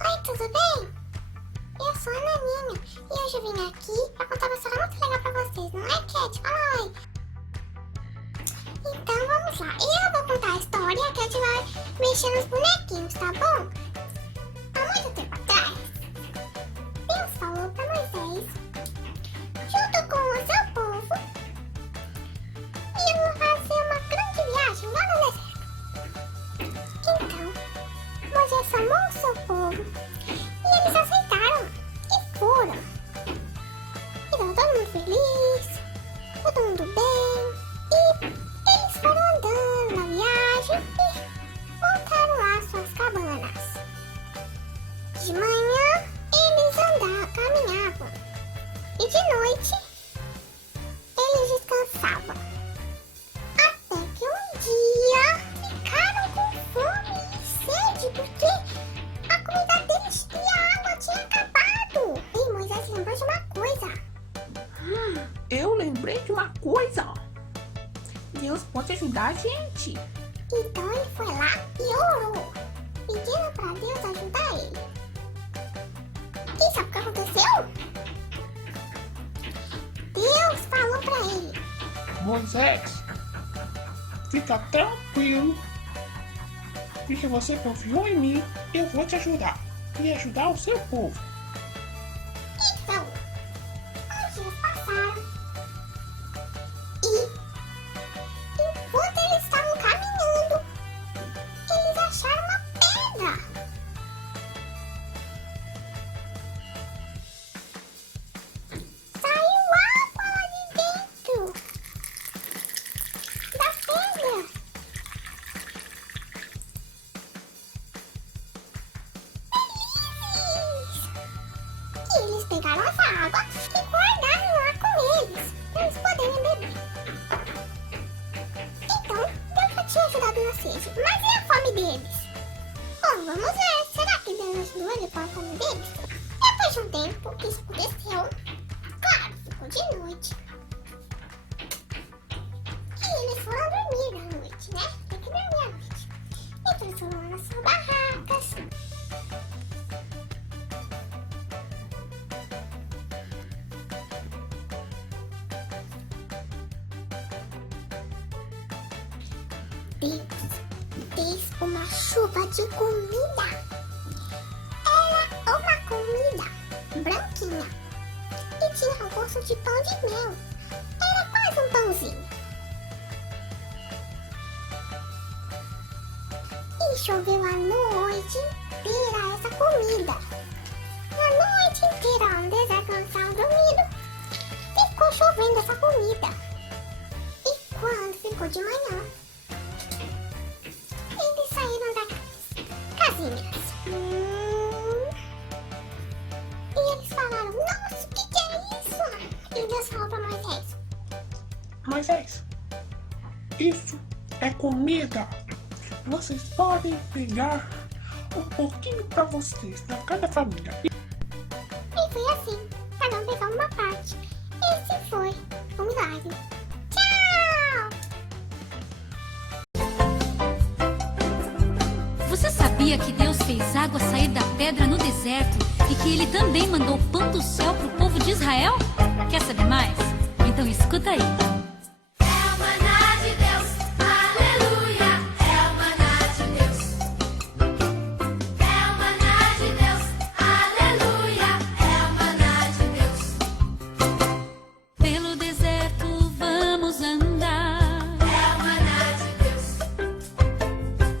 Oi, tudo bem? Eu sou a Naninha e hoje eu vim aqui pra contar uma história muito legal pra vocês, não é, Cat? Fala oi! Então vamos lá, eu vou contar a história que a gente vai mexer nos bonequinhos, tá bom? Há muito tempo atrás, Deus falou pra Moisés, junto com o seu povo, iam fazer uma grande viagem lá no deserto. Então, Moisés chamou o seu povo e eles aceitaram e foram. E estava todo mundo feliz, todo mundo bem. E eles foram andando na viagem e voltaram lá às suas cabanas. De manhã eles caminhavam e de noite eles descansavam. Até que um dia ficaram com fome e sede porque a comida deles e a água tinha acabado. E Moisés lembrou de uma coisa. Eu lembrei de uma coisa. Deus pode ajudar a gente. Então ele foi lá e orou, pedindo para Deus ajudar ele. E sabe o que aconteceu? Deus falou para ele: Moisés, fica tranquilo, porque você confiou em mim. Eu vou te ajudar e ajudar o seu povo. então, os dias passaram e enquanto eles estavam caminhando, eles acharam uma pedra. Saiu água lá de dentro da pedra. E eles pegaram essa água e guardaram lá com eles, para eles poderem beber. Então, Deus já tinha ajudado na sede, mas e a fome deles? Bom, vamos ver, será que Deus ajudou ele com a fome deles? Depois de um tempo que isso aconteceu, claro, ficou de noite. E eles foram dormir à noite, né? Tem que dormir à noite. Então eles foram lá nas suas barracas. Deus fez uma chuva de comida. Era uma comida branquinha e tinha gosto de pão de mel. Era quase um pãozinho. E choveu a noite inteira essa comida. A noite inteira, no deserto, quando estava dormindo, ficou chovendo essa comida. E quando ficou de manhã, eles saíram das casinhas. E eles falaram: nossa, o que é isso? E Deus falou para Moisés: Moisés, isso é comida. Vocês podem pegar um pouquinho para vocês, para cada família. e foi assim, cada um pegou uma parte. Esse foi o milagre. Tchau! Você sabia que Deus fez água sair da pedra no deserto e que Ele também mandou pão do céu para o povo de Israel? Quer saber mais? Então escuta aí. É o maná de Deus, aleluia. É o maná de Deus. É o maná de Deus, aleluia. É o maná de Deus. Pelo deserto vamos andar, É o maná de Deus.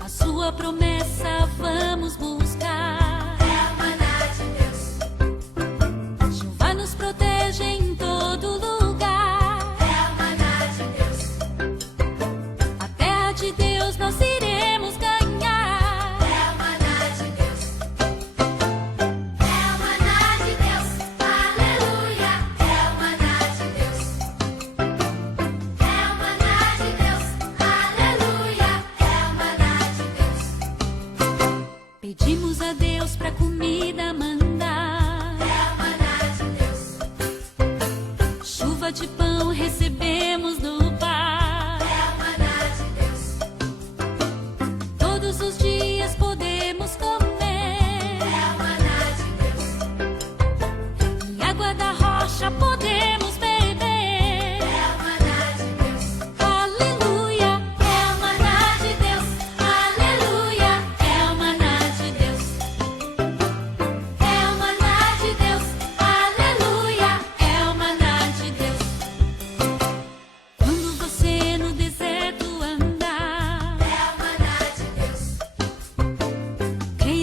a sua promessa vamos buscar. É o maná de Deus. Chuva nos protege em todo lugar. É o maná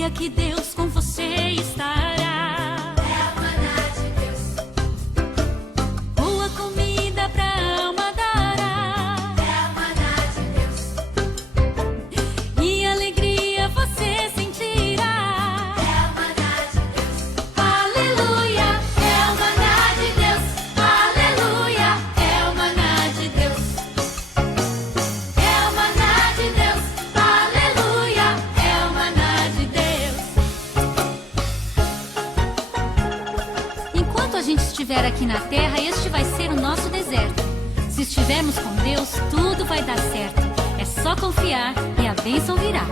Creia que Deus com você estará. É o maná de Deus. Boa comida pra alma dará. É o maná de Deus. E alegria você sentirá. É o maná de Deus. Aleluia. É o maná de Deus. Aleluia. É o maná de Deus. É o maná de Deus. Aleluia. É o maná de Deus. Enquanto a gente estiver aqui na terra, este vai ser o nosso deserto. Se estivermos com Deus, tudo vai dar certo. É só confiar e a bênção virá.